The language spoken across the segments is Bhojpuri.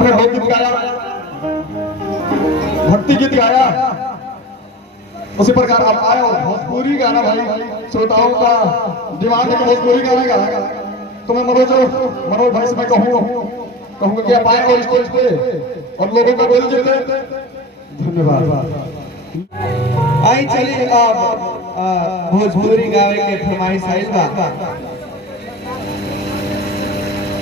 आपने लोकगीत गाया, भक्ति गीत गाया, उसी प्रकार अब आए और भोजपुरी गाना भाई श्रोताओं का डिमांड है कि भोजपुरी गाना गाएगा। तो मैं मनोज भाई से मैं कहूँगा कि आप आए और स्टेज पे और लोगों का दिल जीते। धन्यवाद। आई चलिए अब भोजपुरी गावे के फरमाइश आइल बा।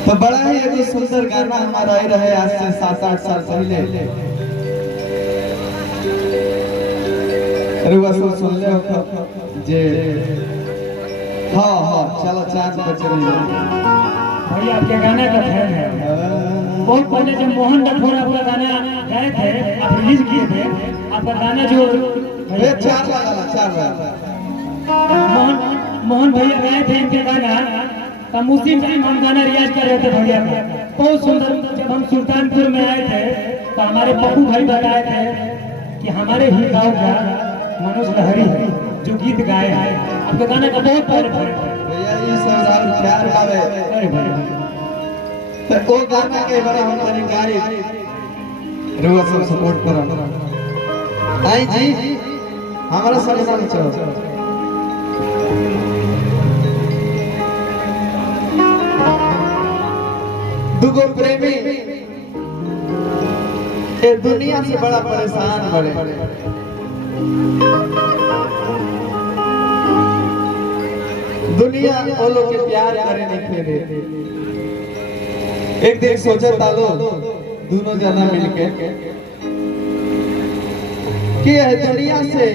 तो बड़ा ही एगो सुंदर गाना हमारा आई रहे आज से 7-8 साल पहले। रुआ सब सुन ले जे हाँ चलो चांद पर चले जाओ। भैया आपके गाना का फैन है। बहुत पहले जब मोहन राठौर आपका गाना गाए थे, आप रिलीज किए थे, आपका गाना जो मोहन भैया गाए थे इनके गाना, तब उसी टाइम हम गाना रियाज कर रहे थे भैया का। बहुत सुंदर। जब हम सुल्तानपुर में आए थे तो हमारे पप्पू भाई बताए थे कि हमारे ही गाँव का मनोज लहरी जो गीत गाए हैं, आपके गाने का बहुत प्यार है भैया। ये सब प्यार गावे। अरे भाई तो वो गाना के बड़ा हमारे गाई रुआ सब सपोर्ट करो। आई जी हमारा सजना चलो। दुगो प्रेमी ये दुनिया से बड़ा परेशान बड़े। दुनिया वो लोग के प्यार करे नहीं खेले। एक दिन सोचा था लो दोनों जना मिलके कि है दुनिया से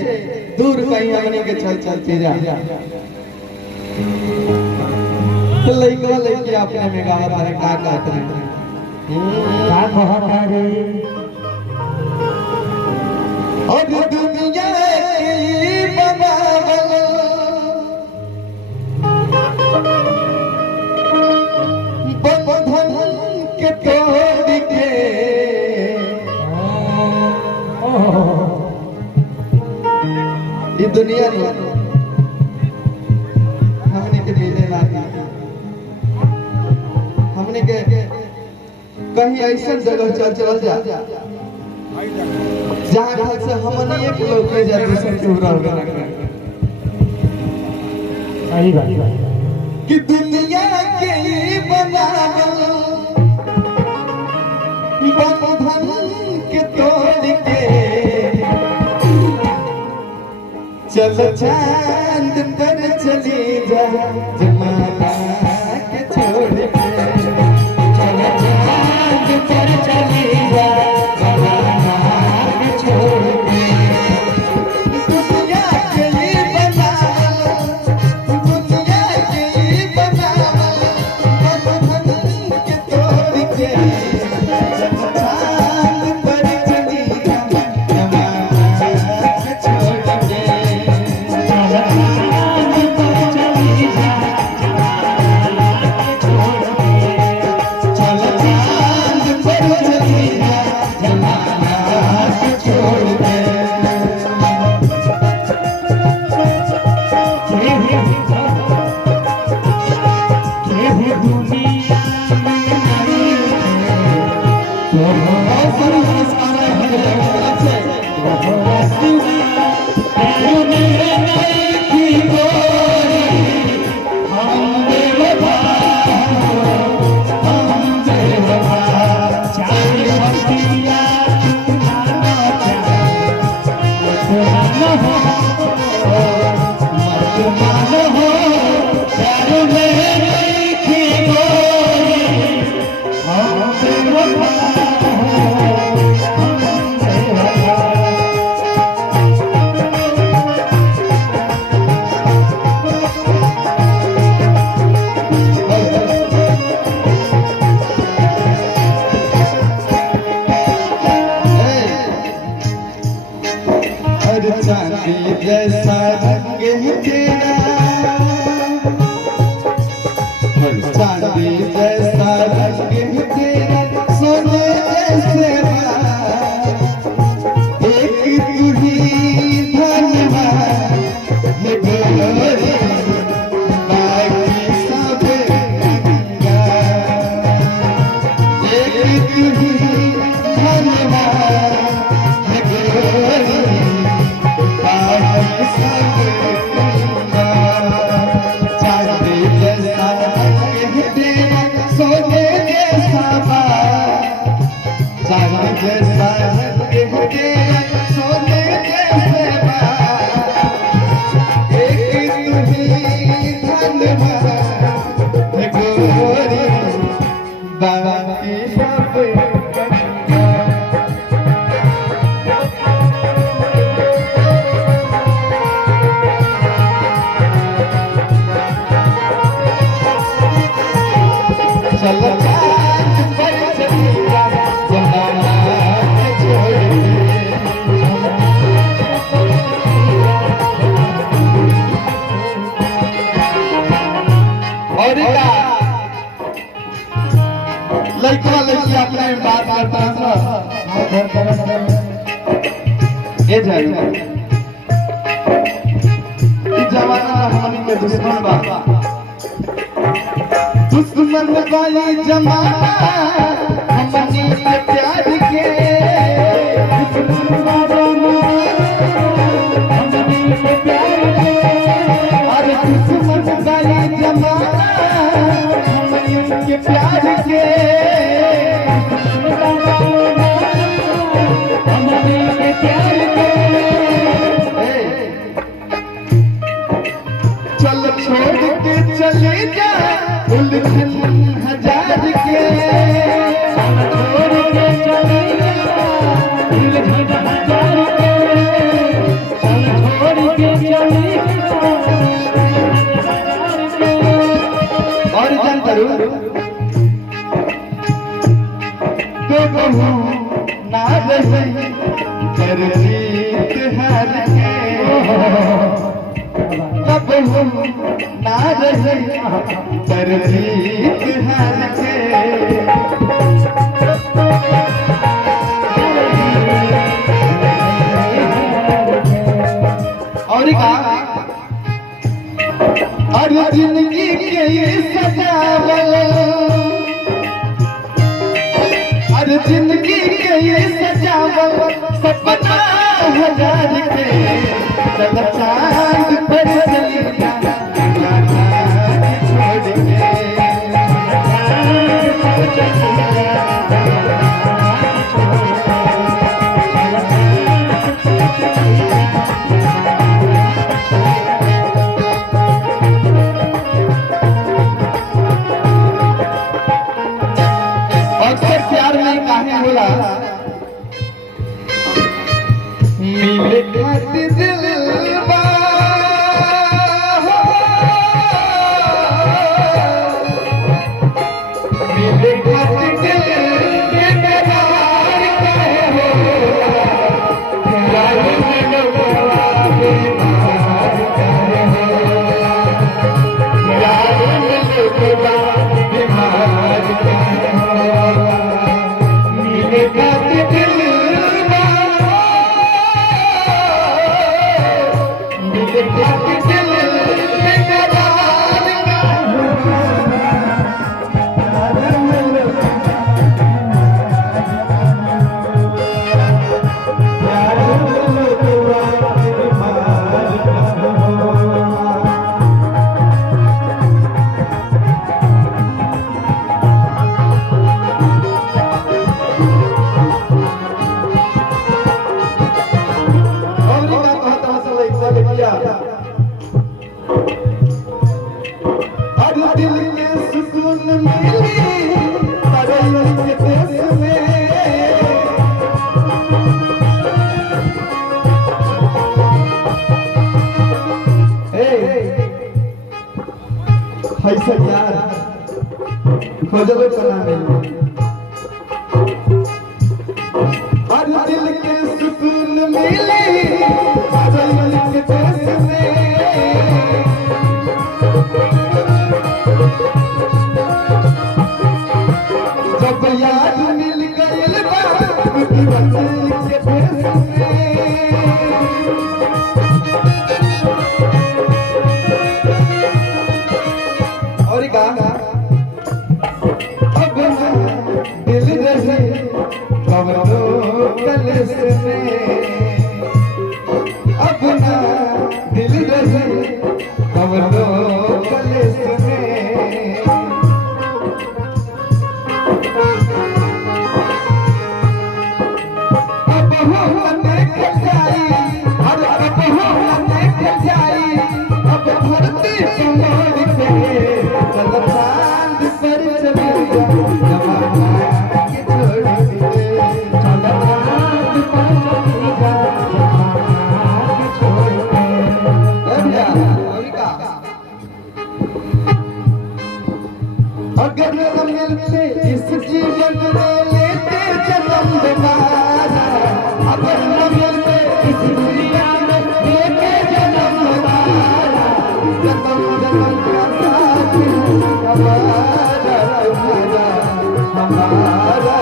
दूर कहीं हमने के चलते जा। तो लइका लइकी अपने में गावत है का कहते हैं का कहत है रे। और दुनिया की बनावल बंधन के तोड़ के ये दुनिया में हमने के मिले ना, हमने के कहीं ऐसा जगह चल जा जहाँ घर से हमने एक लोग के जनरेशन के पूरा होगा कि दुनिया के बनावल बंधन के तोड़ के चल चांद पर चली जा जमाना के छोड़ के। चल चांद पर चली जा जमाना के छोड़ के। दुनिया के लिए बनावल, दुनिया के लिए बनावल बंधन के तोड़ के। चल चांद पर चली जा जमाना के छोड़ के। चांदी जैसा रंग है तेरा, चांदी जैसा रंग है तेरा, सोने लड़का लड़की अपने बात करता है ये जाए इस जमाना हमनी के दुश्मन बा दुश्मन वाली जमाना हमनी के प्यार के अरे दुश्मन वाली जमाना हमनी के प्यार के चल छोड़ के चले जा उलझन हजार के छोड़ के चले जा उलझन हजार के छोड़ के चले और जान करू तो कहूँ ना रही कर जीत हार के तब हम ना रहे कर जीत हार के और कहा अरे जिंदगी के ये सजावल अरे जिंदगी के ये सजावल सपना हजार के चल चांद पर चली जा छोड़ के अक्सर प्यार में काहे होला मिले खातिर दिलवा मिले खातिर दिल बेकरार काहे होला प्यार में लोगवा बीमार काहे होला प्यार में लोगवा बीमार काहे होला मिले खातिर दिलवा दिल के सुकून मिली परलों के देश में ऐसा यार खोजलो करा मिली और दिल के सुकून मिली परलों के देश में जब याद मिल गइल बा दीवानी के भेस में और गा अब ना दिल रहे कवनो कलश में अपना दिल रहे कवनो कलश में अब हो देख जाई अब हो देख जाई अब धरती संभाल के चल चांद पर चले जा जमाना के छोड़ के चल चांद पर चले जा जमाना के छोड़ के अभिया और का अगर हम मिलते इस जीवन में लेते जन्म दोबारा अगर हम मिलते इस दुनिया में लेते जन्म दोबारा जन्म जन्म का साथ हमारा तुम्हारा हमारा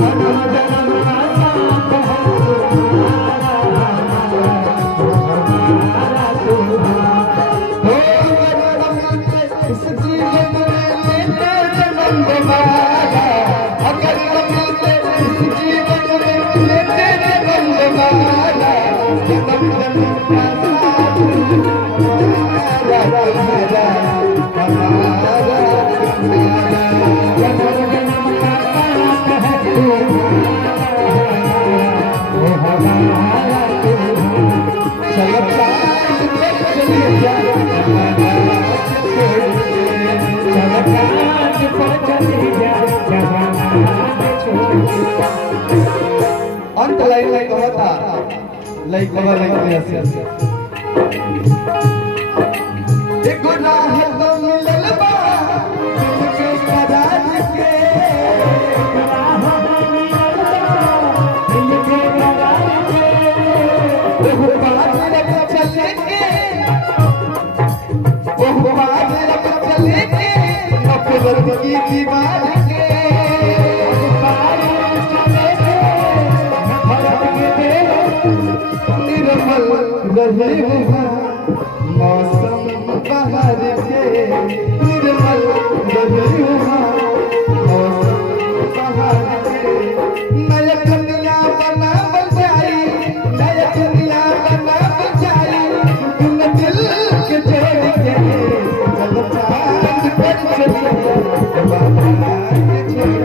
जन्म जन्म का साथ है तुम्हारा इस जीवन में लेते जन्म दोबारा अगर हम मिलते इस जीवन में लेते जन्म दोबारा जन्म जन्म का साथ हमारा तुम्हारा हमारा जन्म जन्म का साथ है वो हमारा चलो चांद पे चले जा अंत लाइन लाइन होता लाइक कवर लाइन ऐसे एक गुनाह तो मिलल बा तुझे सजा के गुनाह मिलल बा तुझे सजा के वो बात रख चले के वो बात रख चले के नफरत की दीवार के निर्मल रहे मौसम बहार के निर्मल रहे मौसम बहार के नया दुनिया बना बचाई नया दुनिया बना बचाई तुम दिल के छोड़ के चल चांद पर चले जमाना के छोड़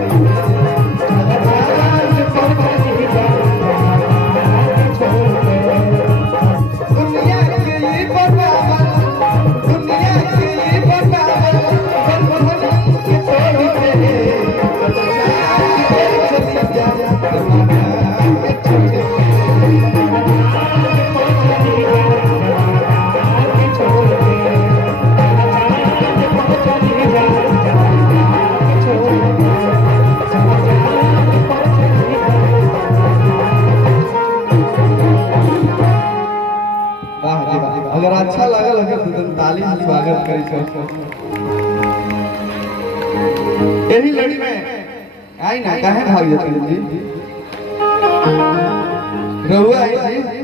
चल चांद पर चले जमाना के छोड़ दुनिया की बगावत दुनिया की बगावत बंधन के छोड़ के चल चांद पर चले जमाना के छोड़ अगर अच्छा लगल तो ताली से स्वागत करी यही लड़ी में आई ना काहे भाग जाते जी रहुआ आई जी